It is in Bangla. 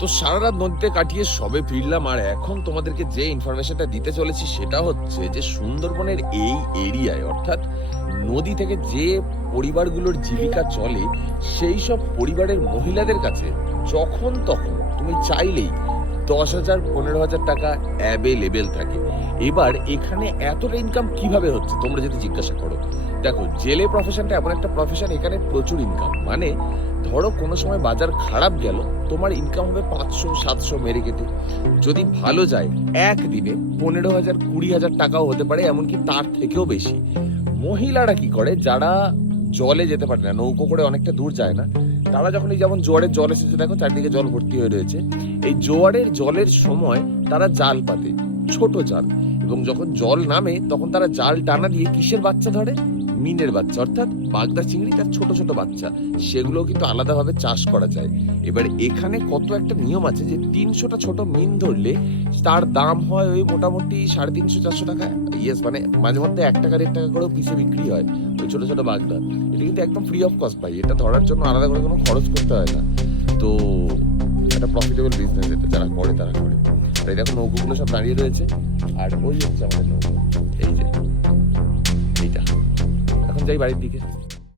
তো সারা রাত নদীতে কাটিয়ে সবে ফিরলাম, আর এখন তোমাদেরকে যে ইনফরমেশনটা দিতে চলেছি সেটা হচ্ছে যে সুন্দরবনের এই এরিয়ায়, অর্থাৎ নদী থেকে যে পরিবারগুলোর জীবিকা চলে, সেই সব পরিবারের মহিলাদের কাছে যখন তখন তুমি চাইলেই দশ হাজার, পনেরো হাজার টাকা অ্যাভেলেবেল থাকে। এবার এখানে এতটা ইনকাম কীভাবে হচ্ছে, তোমরা যদি জিজ্ঞাসা করো। দেখো, জেলে প্রফেশনটা এমন একটা প্রফেশন এখানে প্রচুর ইনকাম মানে ধরো কোনো সময় বাজার খারাপ গেল, তোমার ইনকাম হবে পাঁচশো, সাতশো মেরে কেটে যদি ভালো যায়, একদিনে পনেরো হাজার, কুড়ি হাজার টাকাও হতে পারে, এমনকি তার থেকেও বেশি। মহিলারা কি করে, যারা জলে যেতে পারে না, নৌকো করে অনেকটা দূর যায় না, তারা যখন এই যেমন জোয়ারের জল এসেছে, দেখো চারদিকে জল ভর্তি হয়ে রয়েছে, এই জোয়ারের জলের সময় তারা জাল পাতে, ছোট জাল। এবং যখন জল নামে, তখন তারা জাল টানা দিয়ে কিসের বাচ্চা ধরে? মিনের বাচ্চা, অর্থাৎ বাগদা চিংড়ি তার ছোট ছোট বাচ্চা। সেগুলো কিন্তু আলাদাভাবে চাষ করা যায়। এবার এখানে কত একটা নিয়ম আছে যে তিনশোটা ছোট মিন ধরলে তার দাম হয় ওই মোটামুটি সাড়ে তিনশো, চারশো টাকা। ইয়েস মানে মাঝে মধ্যে এক টাকা, দেড় টাকা করেও পিসে বিক্রি হয় ওই ছোট ছোট বাগদা। এটা কিন্তু একদম ফ্রি অফ কস্ট পাই এটা ধরার জন্য আলাদা করে কোনো খরচ করতে হয় না। তো একটা প্রফিটেবল বিজনেস এটা, যারা করে তারা করে। তাই দেখো নৌকোগুলো সব দাঁড়িয়ে রয়েছে। আর ওই হচ্ছে আমাদের নৌকো। এই যে। এখন যাই বাড়ির দিকে।